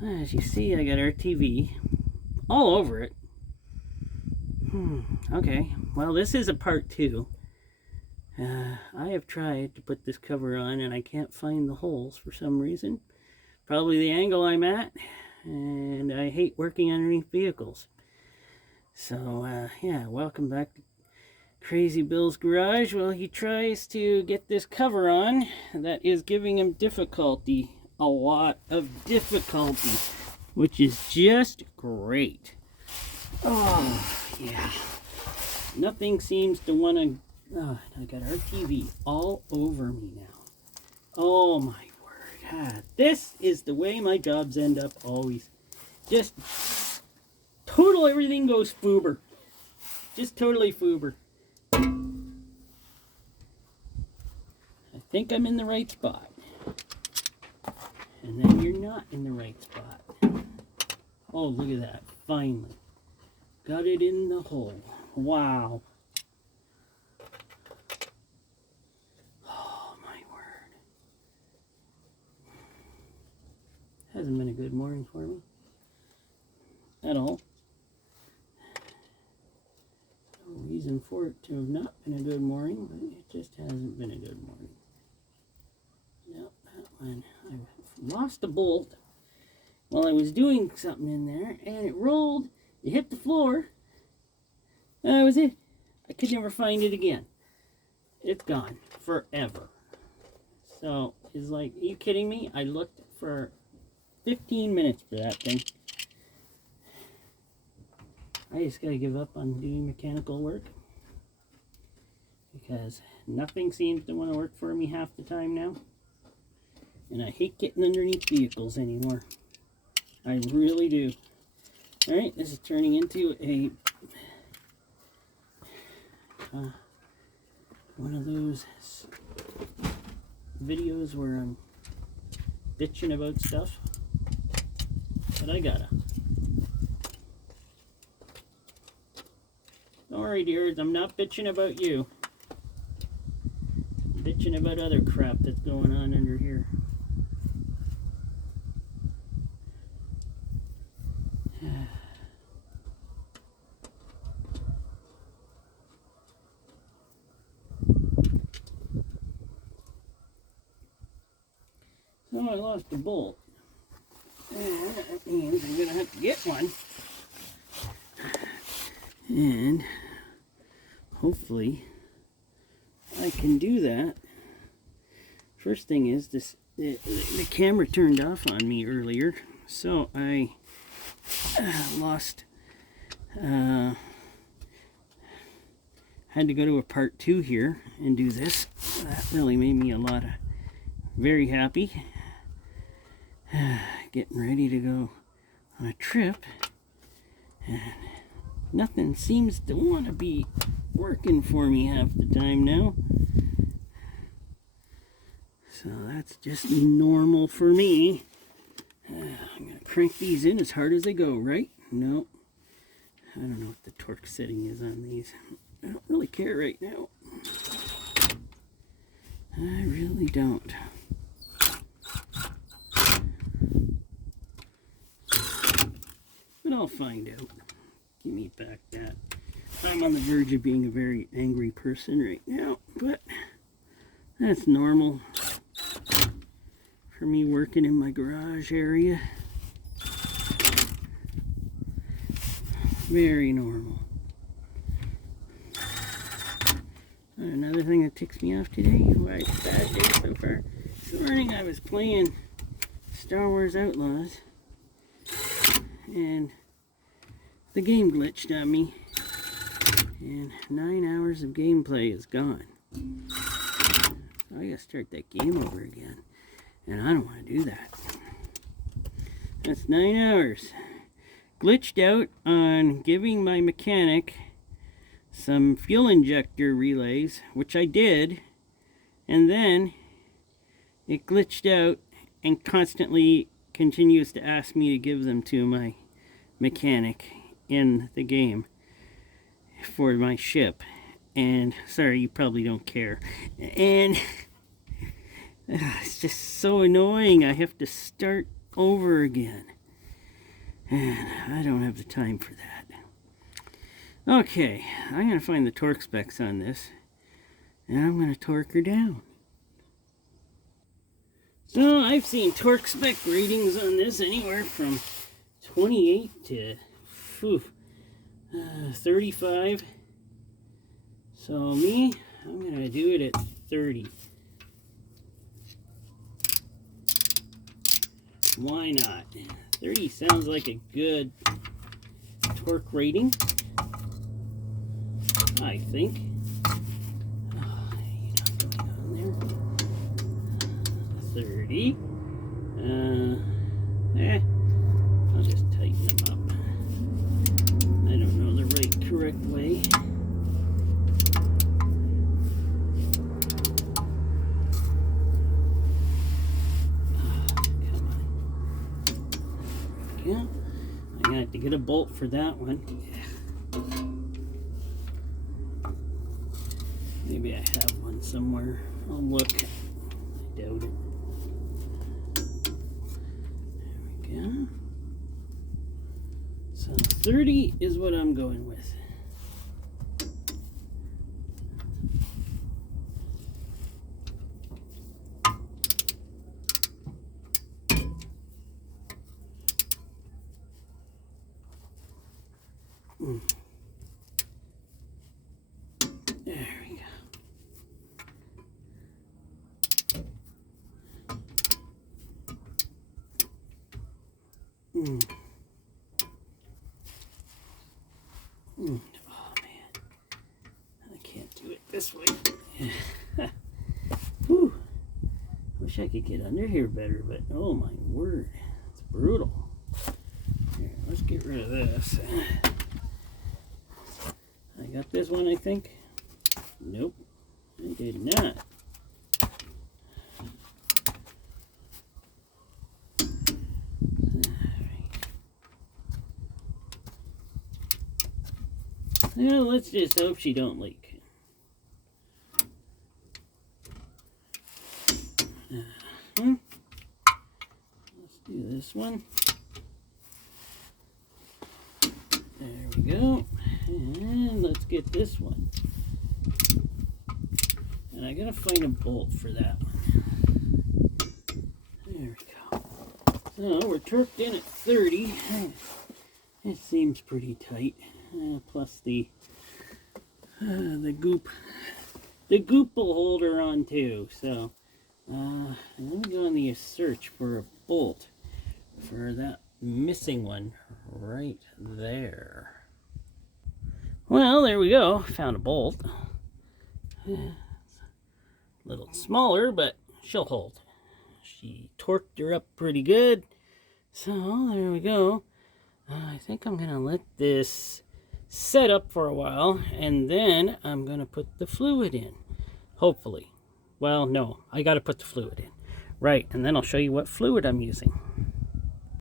As you see, I got RTV all over it. Okay, well, this is a part 2. I have tried to put this cover on and I can't find the holes for some reason. Probably the angle I'm at, and I hate working underneath vehicles. So, yeah, welcome back to Crazy Bill's garage. Well, he tries to get this cover on. That is giving him difficulty. A lot of difficulty. Which is just great. Oh, yeah. Nothing seems to want to... Oh, I got RTV all over me now. Oh, my word. This is the way my jobs end up always. Just total everything goes foober. Just totally foober. I think I'm in the right spot. And then you're not in the right spot. Oh, look at that. Finally. Got it in the hole. Wow. Oh, my word. Hasn't been a good morning for me. At all. No reason for it to have not been a good morning, but it just hasn't been a good morning. Nope, that one. I lost a bolt while I was doing something in there, and it rolled, it hit the floor, and that was it. I could never find it again. It's gone forever. So it's like, are you kidding me? I looked for 15 minutes for that thing. I just gotta give up on doing mechanical work because nothing seems to want to work for me half the time now. And I hate getting underneath vehicles anymore. I really do. Alright, this is turning into a one of those videos where I'm bitching about stuff. But I gotta. Don't worry, dears, I'm not bitching about you. I'm bitching about other crap that's going on under here. So I lost a bolt. And that means I'm going to have to get one. And hopefully I can do that. First thing is this: the camera turned off on me earlier, so I lost. Had to go to a part 2 here and do this. That really made me very happy. Getting ready to go on a trip, and nothing seems to want to be working for me half the time now. So that's just normal for me. I'm going to crank these in as hard as they go, right? No. I don't know what the torque setting is on these. I don't really care right now. I really don't. But I'll find out. Give me back that. I'm on the verge of being a very angry person right now, but that's normal for me working in my garage area. Very normal. Another thing that ticks me off today, why it's a bad day so far. This morning I was playing Star Wars Outlaws, and the game glitched on me, and 9 hours of gameplay is gone. So I gotta start that game over again, and I don't want to do that. That's 9 hours. Glitched out on giving my mechanic some fuel injector relays, which I did, and then it glitched out and constantly continues to ask me to give them to my mechanic in the game for my ship. And sorry, you probably don't care. And it's just so annoying. I have to start over again. And I don't have the time for that. Okay, I'm going to find the torque specs on this, and I'm going to torque her down. So I've seen torque spec ratings on this anywhere from 28 to 35. So me, I'm going to do it at 30. Why not? 30 sounds like a good torque rating, I think. Oh, you're not going on there. 30. I'll just tighten them up. I don't know the right correct way. Yeah, I got to get a bolt for that one. Yeah. Maybe I have one somewhere. I'll look. I doubt it. There we go. So 30 is what I'm going with. There we go. Oh man, I can't do it this way. Whew. Wish I could get under here better, but oh my word, it's brutal. Here, let's get rid of this. I got this one, I think. Nope, I did not. Well, let's just hope she don't leak. Let's do this one. There we go. And let's get this one. And I gotta find a bolt for that one. There we go. So we're torqued in at 30. It seems pretty tight. Plus the goop will hold her on too. So let me go on the search for a bolt for that missing one right there. Well, there we go. Found a bolt. A little smaller, but she'll hold. She torqued her up pretty good. So there we go. I think I'm gonna let this set up for a while, and then I'm gonna put the fluid in, hopefully. Well, no, I gotta put the fluid in, right? And then I'll show you what fluid I'm using.